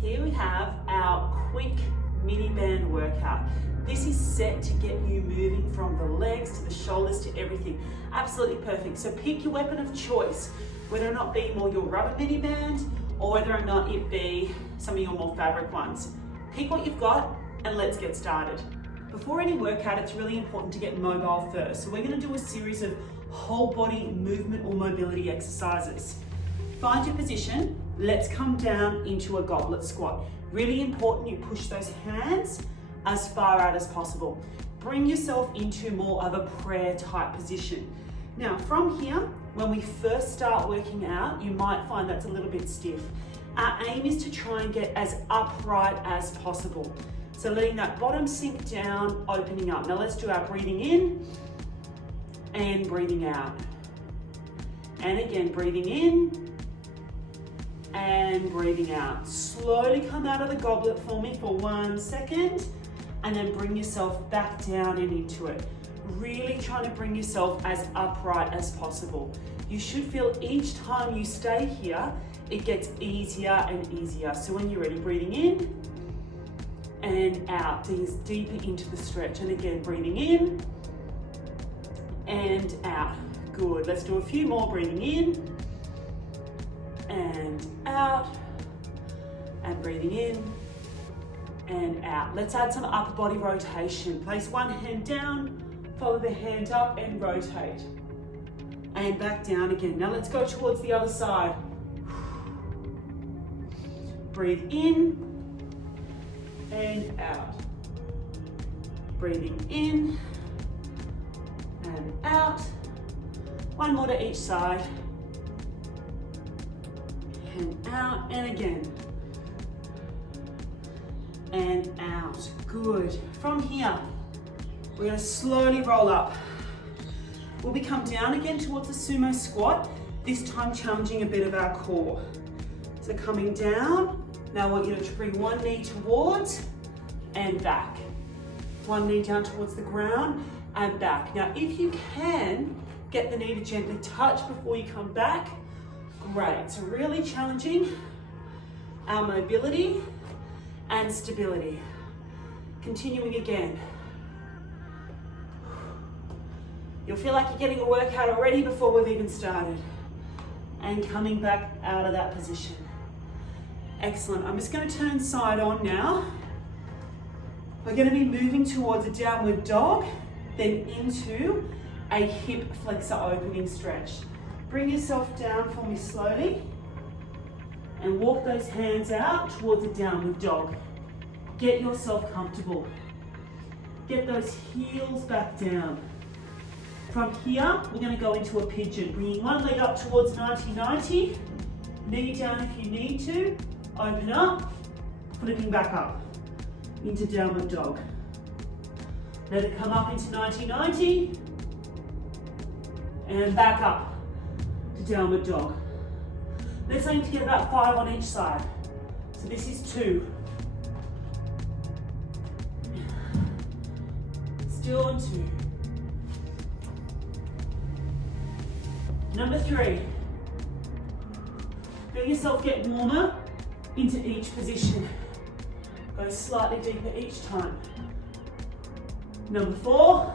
Here we have our quick mini band workout. This is set to get you moving from the legs to the shoulders to everything. Absolutely perfect. So pick your weapon of choice, whether or not be more your rubber mini band or whether or not it be some of your more fabric ones. Pick what you've got and let's get started. Before any workout, it's really important to get mobile first. So we're going to do a series of whole body movement or mobility exercises. Find your position. Let's come down into a goblet squat. Really important you push those hands as far out as possible. Bring yourself into more of a prayer type position. Now from here, when we first start working out, you might find that's a little bit stiff. Our aim is to try and get as upright as possible. So letting that bottom sink down, opening up. Now let's do our breathing in and breathing out. And again, breathing in and breathing out. Slowly come out of the goblet for me for 1 second and then bring yourself back down and into it. Really trying to bring yourself as upright as possible. You should feel each time you stay here, it gets easier and easier. So when you're ready, breathing in and out, deeper into the stretch. And again, breathing in and out. Good, let's do a few more, breathing in and out, and breathing in and out. Let's add some upper body rotation. Place one hand down, follow the hand up and rotate. And back down again. Now let's go towards the other side. Breathe in and out. Breathing in and out. One more to each side. And out and again. And out. Good. From here, we're going to slowly roll up. We'll be come down again towards the sumo squat, this time challenging a bit of our core. So coming down, now I want you to bring one knee towards and back. One knee down towards the ground and back. Now if you can, get the knee to gently touch before you come back. Great, so really challenging our mobility and stability. Continuing again. You'll feel like you're getting a workout already before we've even started. And coming back out of that position. Excellent, I'm just going to turn side on now. We're going to be moving towards a downward dog, then into a hip flexor opening stretch. Bring yourself down for me slowly and walk those hands out towards a downward dog. Get yourself comfortable. Get those heels back down. From here, we're going to go into a pigeon, bringing one leg up towards 90-90, knee down if you need to, open up, flipping back up into downward dog. Let it come up into 90-90 and back up to downward dog. Let's aim to get about 5 on each side. So this is 2. Still on 2. Number 3. Feel yourself get warmer into each position. Go slightly deeper each time. Number 4.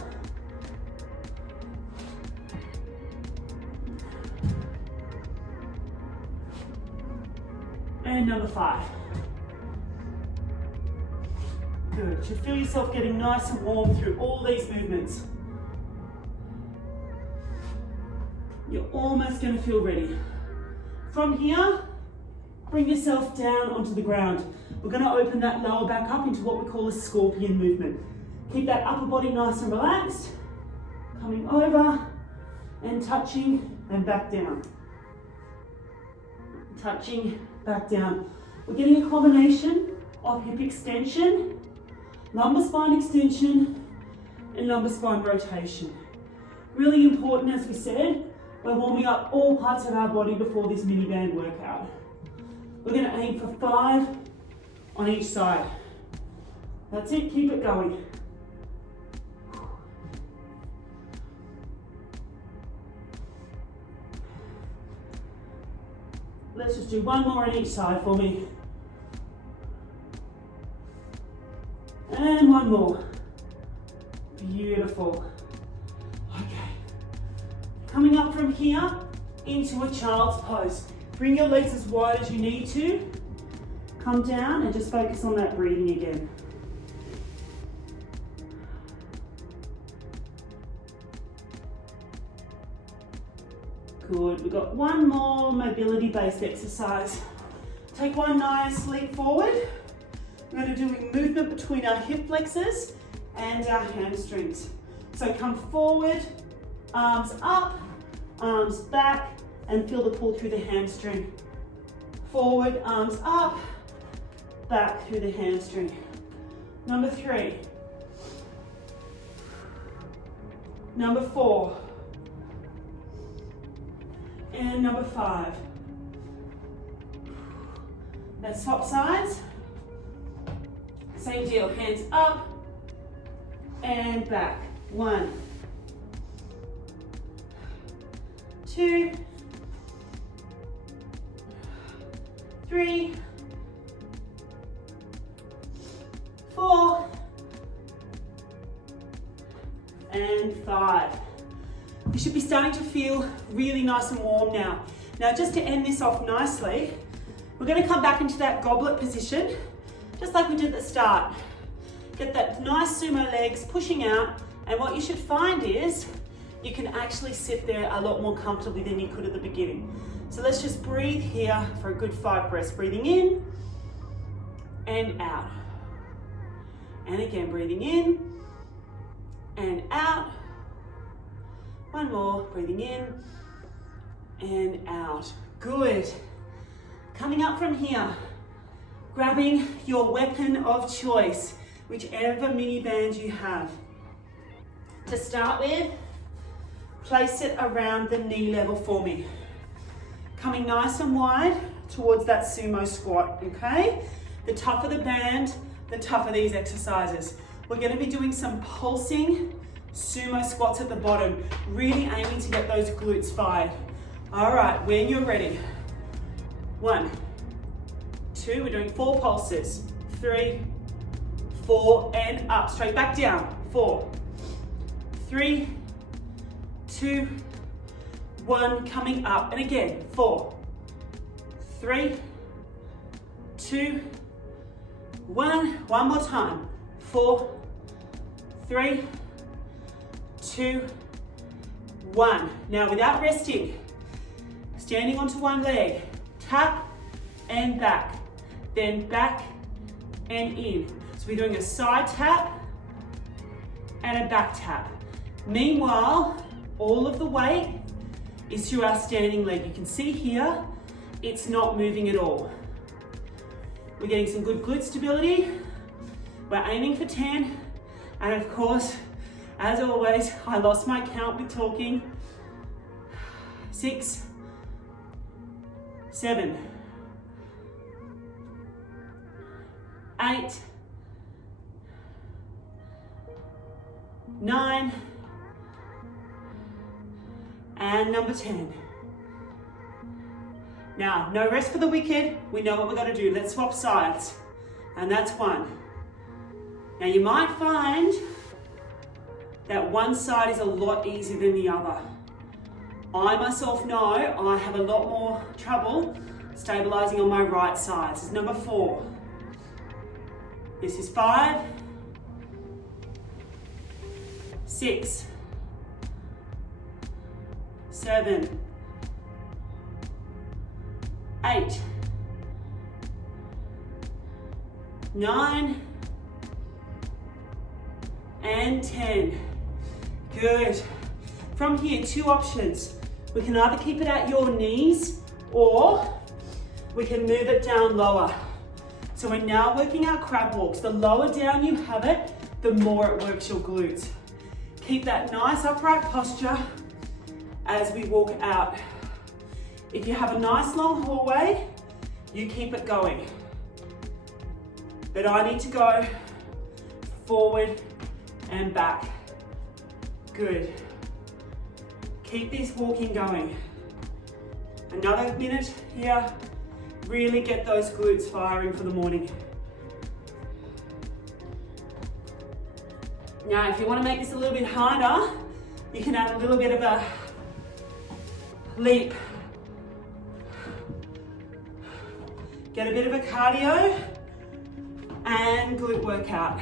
And number 5. Good. You feel yourself getting nice and warm through all these movements. You're almost going to feel ready. From here, bring yourself down onto the ground. We're going to open that lower back up into what we call a scorpion movement. Keep that upper body nice and relaxed. Coming over and touching and back down. Touching, back down. We're getting a combination of hip extension, lumbar spine extension, and lumbar spine rotation. Really important, as we said, we're warming up all parts of our body before this mini band workout. We're going to aim for 5 on each side. That's it, keep it going. Let's just do one more on each side for me. And one more. Beautiful. Okay. Coming up from here into a child's pose. Bring your legs as wide as you need to. Come down and just focus on that breathing again. Good. We've got one more mobility-based exercise. Take one nice leap forward. We're going to do a movement between our hip flexors and our hamstrings. So come forward, arms up, arms back, and feel the pull through the hamstring. Forward, arms up, back through the hamstring. Number 3. Number 4. And number 5. Let's swap sides. Same deal, hands up and back. 1, 2, 3, 4, and 5. You should be starting to feel really nice and warm now. Now, just to end this off nicely, we're going to come back into that goblet position, just like we did at the start. Get that nice sumo legs pushing out, and what you should find is you can actually sit there a lot more comfortably than you could at the beginning. So let's just breathe here for a good 5 breaths. Breathing in and out. And again, breathing in and out. One more, breathing in and out. Good. Coming up from here, grabbing your weapon of choice, whichever mini band you have. To start with, place it around the knee level for me. Coming nice and wide towards that sumo squat, okay? The tougher the band, the tougher these exercises. We're going to be doing some pulsing sumo squats at the bottom, really aiming to get those glutes fired. All right, when you're ready. 1, 2, we're doing 4 pulses. 3, 4, and up, straight back down. 4, 3, 2, 1, coming up, and again, 4, 3, 2, 1, one more time. 4, 3, 2, 1. Now without resting, standing onto one leg, tap and back, then back and in. So we're doing a side tap and a back tap. Meanwhile, all of the weight is through our standing leg. You can see here, it's not moving at all. We're getting some good glute stability. We're aiming for 10. And of course, as always, I lost my count with talking. 6, 7, 8, 9, and number 10. Now, no rest for the wicked. We know what we're going to do. Let's swap sides. And that's 1. Now, you might find that one side is a lot easier than the other. I myself know I have a lot more trouble stabilizing on my right side. This is number 4. This is 5, 6, 7, 8, 9, and 10. Good. From here, 2 options. We can either keep it at your knees or we can move it down lower. So we're now working our crab walks. The lower down you have it, the more it works your glutes. Keep that nice upright posture as we walk out. If you have a nice long hallway, you keep it going. But I need to go forward and back. Good. Keep this walking going. Another minute here. Really get those glutes firing for the morning. Now, if you want to make this a little bit harder, you can add a little bit of a leap. Get a bit of a cardio and glute workout.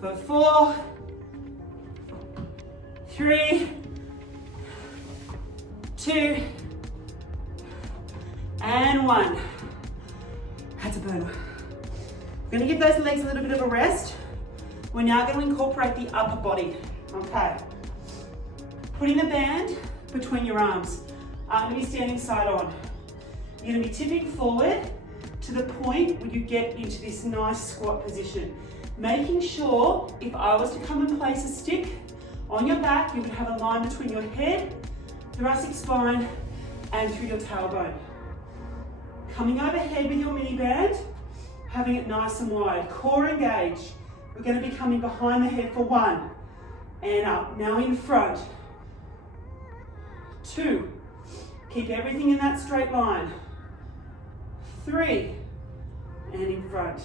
For 4, 3, 2, and 1. That's a burner. We're going to give those legs a little bit of a rest. We're now going to incorporate the upper body. Okay. Putting the band between your arms. I'm going to be standing side on. You're going to be tipping forward to the point where you get into this nice squat position. Making sure if I was to come and place a stick on your back, you would have a line between your head, thoracic spine, and through your tailbone. Coming overhead with your mini band, having it nice and wide. Core engage. We're going to be coming behind the head for 1, and up. Now in front. 2. Keep everything in that straight line. 3, and in front.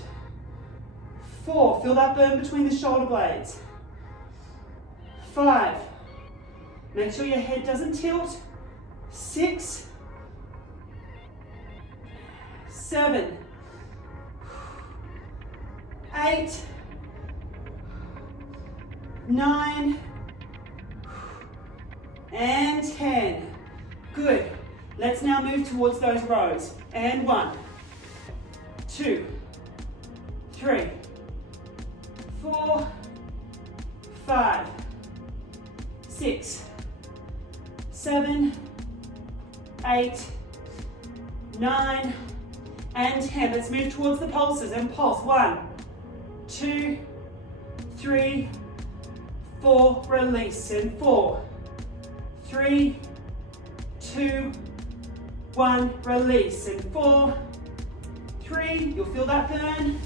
4, feel that burn between the shoulder blades. 5, make sure your head doesn't tilt. 6, 7, 8, 9, and 10. Good. Let's now move towards those rows. And 1, 2, 3, 4, 5, 6, 7, 8, 9, and 10. Let's move towards the pulses and pulse. 1, 2, 3, 4, release, and 4, 3, 2, 1, release, and 4, 3, you'll feel that burn.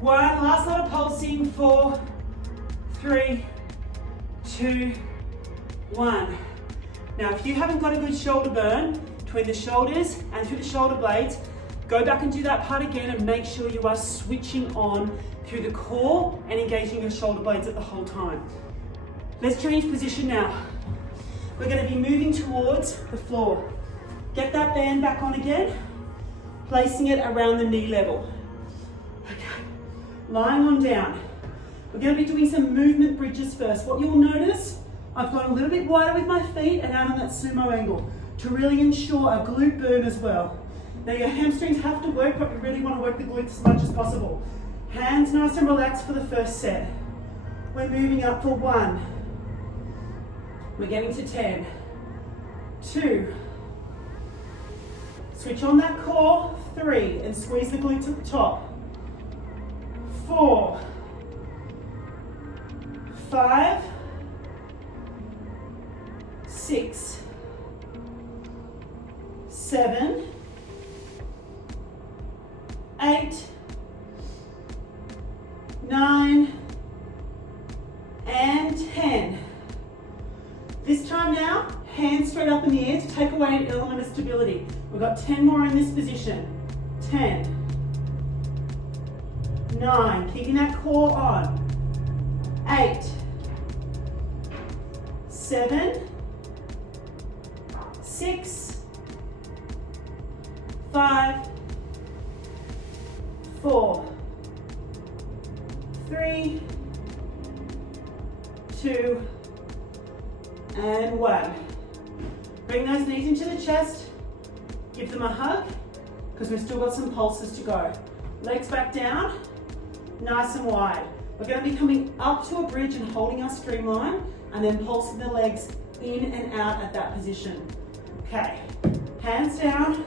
1, last lot of pulsing. 4, 3, 2, 1. Now, if you haven't got a good shoulder burn between the shoulders and through the shoulder blades, go back and do that part again and make sure you are switching on through the core and engaging your shoulder blades at the whole time. Let's change position now. We're going to be moving towards the floor. Get that band back on again, placing it around the knee level. Okay, lying on down. We're going to be doing some movement bridges first. What you'll notice, I've gone a little bit wider with my feet and out on that sumo angle to really ensure a glute burn as well. Now your hamstrings have to work, but we really want to work the glutes as much as possible. Hands nice and relaxed for the first set. We're moving up for 1. We're getting to 10. 2. Switch on that core. 3, and squeeze the glutes at the top. 4. 5. 6. 7. 8. 9. And 10. This time now, hands straight up in the air to take away an element of stability. We've got 10 more in this position. 10. 9, keeping that core on. 8. 7. 6. 5. 4. 3. 2. And 1. Bring those knees into the chest. Give them a hug, because we've still got some pulses to go. Legs back down, nice and wide. We're going to be coming up to a bridge and holding our streamline, and then pulsing the legs in and out at that position. Okay, hands down,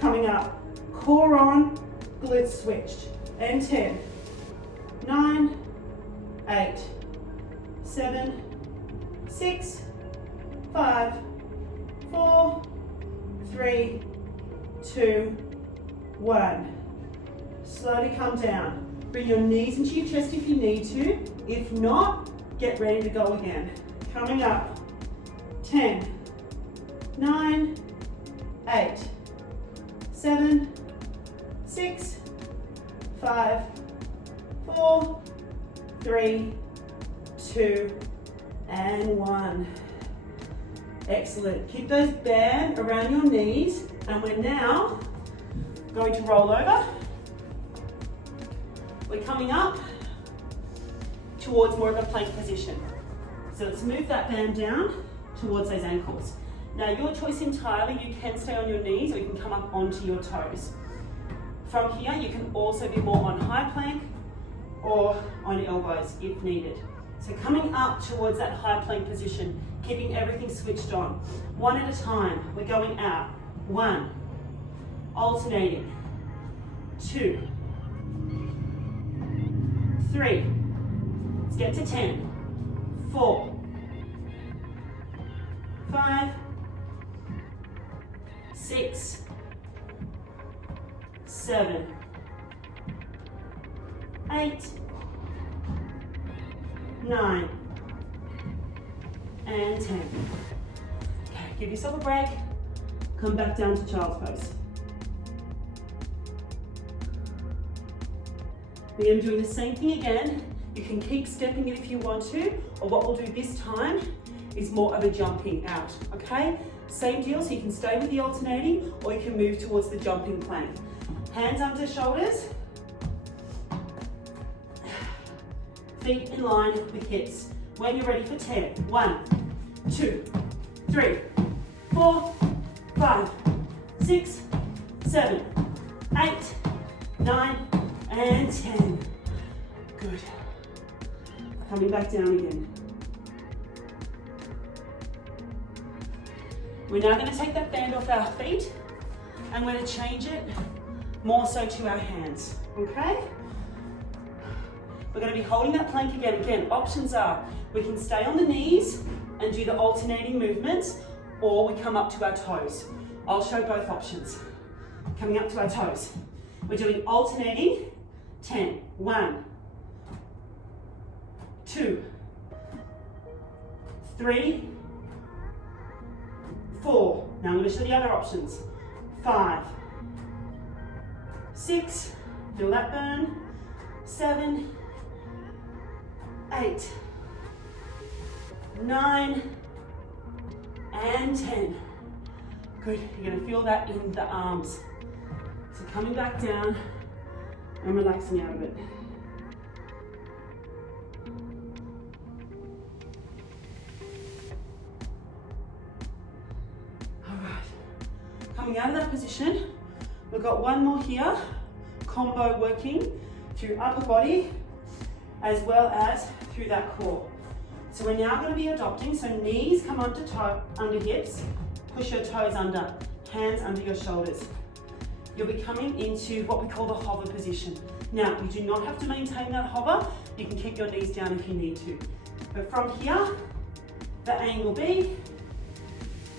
coming up. Core on, glutes switched. And 10, 9, 8, 7, 6, 5, 4, 3, 2, 1. Slowly come down. Bring your knees into your chest if you need to. If not, get ready to go again. Coming up. 10, 9, 8, 7, 6, 5, 4, 3, 2, and 1. Excellent. Keep those band around your knees, and we're now going to roll over. We're coming up towards more of a plank position. So let's move that band down towards those ankles. Now your choice entirely, you can stay on your knees or you can come up onto your toes. From here, you can also be more on high plank or on elbows if needed. So coming up towards that high plank position, keeping everything switched on. One at a time, we're going out. 1, alternating. 2, 3, let's get to 10. 4, 5, 6, 7, 8, 9, and 10. Okay, give yourself a break. Come back down to child's pose. We are doing the same thing again. You can keep stepping it if you want to, or what we'll do this time is more of a jumping out, okay? Same deal, so you can stay with the alternating, or you can move towards the jumping plank. Hands under shoulders. Feet in line with hips. When you're ready for 10. 1, 2, 3, 4, 5, 6, 7, 8, 9, and 10. Good. Coming back down again. We're now going to take that band off our feet and we're going to change it more so to our hands, okay? We're going to be holding that plank again. Again, options are we can stay on the knees and do the alternating movements, or we come up to our toes. I'll show both options. Coming up to our toes. We're doing alternating 10. 1, 2, 3, 4. Now I'm going to show the other options. 5, 6, feel that burn. 7, 8, 9, and 10. Good, you're going to feel that in the arms. So coming back down and relaxing out of it. All right, coming out of that position, we've got one more here, combo working through upper body as well as through that core. So we're now going to be adopting, so knees come under hips, push your toes under, hands under your shoulders. You'll be coming into what we call the hover position. Now, you do not have to maintain that hover. You can keep your knees down if you need to. But from here, the aim will be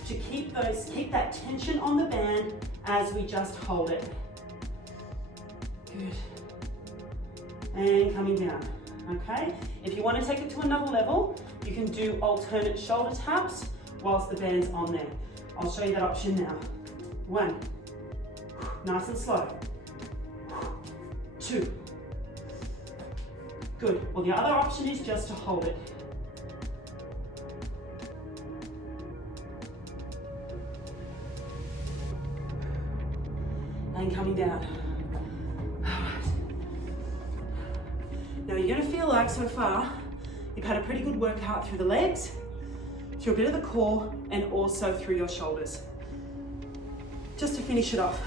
to keep that tension on the band as we just hold it. Good. And coming down, okay? If you want to take it to another level, you can do alternate shoulder taps whilst the band's on there. I'll show you that option now. 1, nice and slow. 2, good. Well, the other option is just to hold it. And coming down. Now you're going to feel like so far you've had a pretty good workout through the legs, through a bit of the core, and also through your shoulders. Just to finish it off,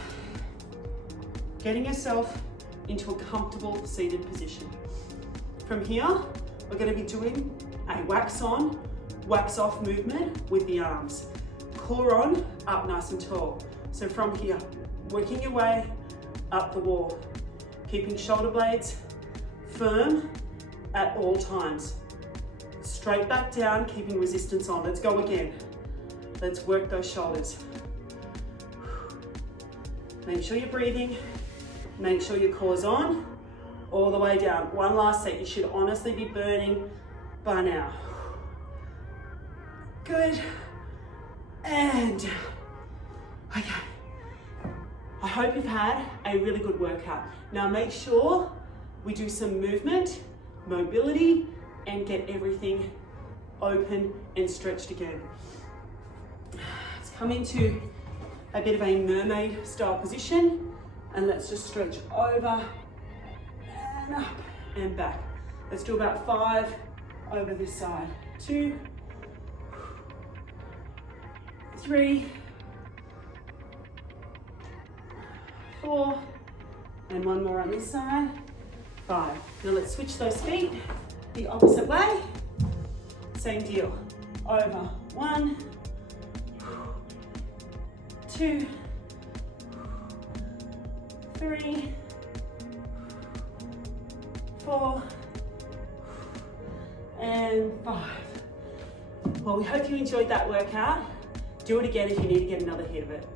getting yourself into a comfortable seated position. From here, we're going to be doing a wax on, wax off movement with the arms. Core on, up nice and tall. So from here, working your way up the wall, keeping shoulder blades firm at all times. Straight back down, keeping resistance on. Let's go again. Let's work those shoulders. Make sure you're breathing. Make sure your core's on, all the way down. One last set. You should honestly be burning by now. Good. And okay. I hope you've had a really good workout. Now make sure we do some movement mobility and get everything open and stretched again. Let's come into a bit of a mermaid style position, and let's just stretch over and up and back. Let's do about 5 over this side. 2, 3, 4, and one more on this side. 5. Now let's switch those feet the opposite way. Same deal. Over. 1, 2, 3, 4, and 5. Well, we hope you enjoyed that workout. Do it again if you need to get another hit of it.